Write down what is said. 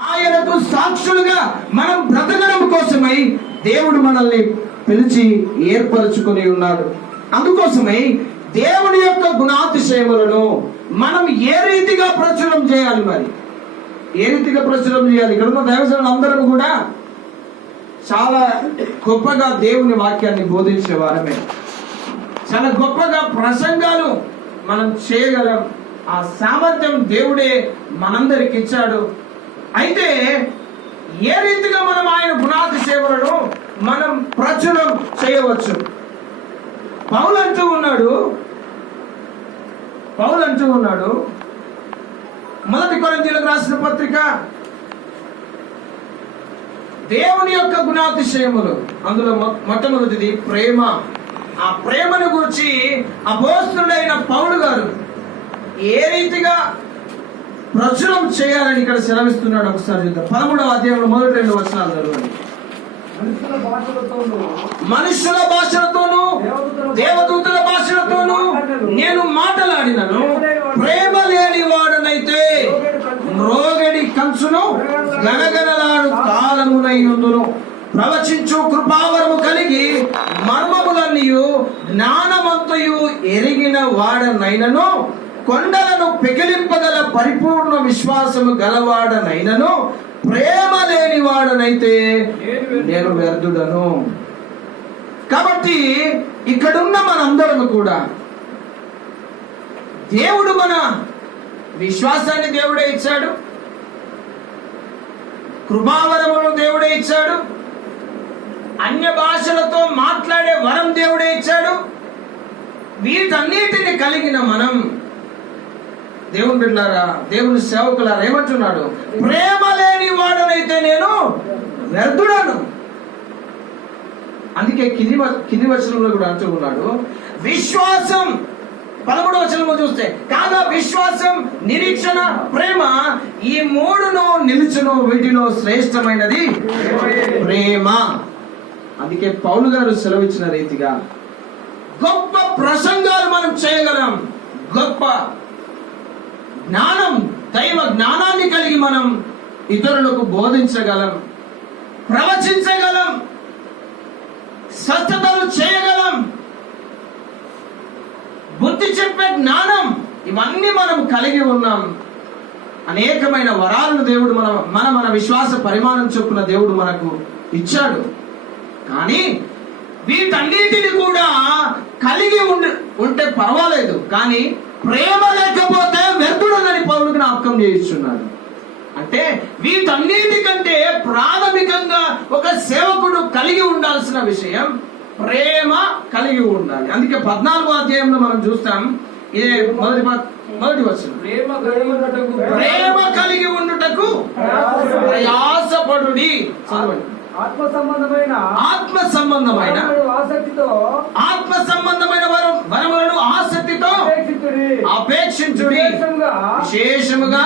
ఆయనకు సాక్షులుగా మనం బ్రతకడం కోసమై దేవుడు మనల్ని పిలిచి ఏర్పరచుకొని ఉన్నాడు. అందుకోసమై దేవుని యొక్క గుణాతిశయములను మనం ఏ రీతిగా ప్రచురం చేయాలి మరి? ఏ రీతిగా ప్రచురం చేయాలి? ఇక్కడ ఉన్న దైవజనులు అందరం కూడా చాలా గొప్పగా దేవుని వాక్యాన్ని బోధించే వారమే. చాలా గొప్పగా ప్రసంగాలు మనం చేయగలం. ఆ సామర్థ్యం దేవుడే మనందరికి ఇచ్చాడు అయితే ఏ రీతిగా మనం ఆయన పునాది సేవలను మనం ప్రచురం చేయవచ్చు? పౌలు అంటూ ఉన్నాడు. పౌలు అంటూ ఉన్నాడు. మొదటి కొరంతీలకు రాసిన పత్రిక దేవుని యొక్క గుణాతిశయములు. అందులో మొ- మొట్టమొదటిది ప్రేమ. ఆ ప్రేమను గురించి అపోస్తుడైన పౌలు గారు ఏ రీతిగా ప్రచురం చేయాలని ఇక్కడ సెలవిస్తున్నాడు ఒకసారి చూద్దాం. పదమూడవ అధ్యాయంలో మొదటి రెండు వచనాలు చదవండి. మనుషుల భాషలతోనూ దేవదూతల భాషలతోనూ నేను మాట్లాడినను. ప్రేమ లేని వాడనైతే మ్రోగడి కంచును. గనగనలాడు కాలమునై ఉందును ప్రవచించు కృపావరము కలిగి మర్మములన్నీయు జ్ఞానమంతయు ఎరిగిన వాడనైనను. కొండలను పెకిలింపగల పరిపూర్ణ విశ్వాసము గలవాడనైనను ప్రేమ లేనివాడనైతే నేను వ్యర్థుడను. కాబట్టి ఇక్కడున్న మనందరము కూడా దేవుడు మన విశ్వాసాన్ని దేవుడే ఇచ్చాడు. కృపావరమును దేవుడే ఇచ్చాడు. అన్య భాషలతో మాట్లాడే వరం దేవుడే ఇచ్చాడు. వీటన్నిటిని కలిగిన మనం దేవుని బిడ్డారా దేవుని సేవకులారా ఏమంటున్నాడు? ప్రేమ లేని వాడనైతే నేను వ్యర్థుడను. అందుకే కింది కింది వచనంలో కూడా అంటూ ఉన్నాడు విశ్వాసం. పదమూడు వచనంలో చూస్తే కాగా విశ్వాసం నిరీక్షణ ప్రేమ ఈ మూడును నిలుచును వీటిలో శ్రేష్టమైనది ప్రేమ. అందుకే పౌలు గారు సెలవిచ్చిన రీతిగా గొప్ప ప్రసంగాలు మనం చేయగలం. గొప్ప జ్ఞానం దైవ జ్ఞానాన్ని కలిగి మనం ఇతరులకు బోధించగలం ప్రవచించగలం స్వస్థతలు చేయగలం. బుద్ధి చెప్పే జ్ఞానం ఇవన్నీ మనం కలిగి ఉన్నాం. అనేకమైన వరాలను దేవుడు మన మన మన విశ్వాస పరిమాణం చొప్పున దేవుడు మనకు ఇచ్చాడు. కానీ వీటన్నిటిని కూడా కలిగి ఉండి ఉంటే పర్వాలేదు. కానీ ప్రేమ చేయిస్తున్నాడు. అంటే వీటన్నిటికంటే ప్రాథమికంగా ఒక సేవకుడు కలిగి ఉండాల్సిన విషయం ప్రేమ కలిగి ఉండాలి. అందుకే పద్నాలుగో అధ్యాయంలో మనం చూస్తాం ఇదే మొదటి మొదటి వచ్చిన ప్రేమ కలిగి ఉండుటకు ప్రయాసపడుడి. చదవండి. ఆత్మ సంబంధమైన ఆత్మ సంబంధమైన ఆసక్తితో విశేషముగా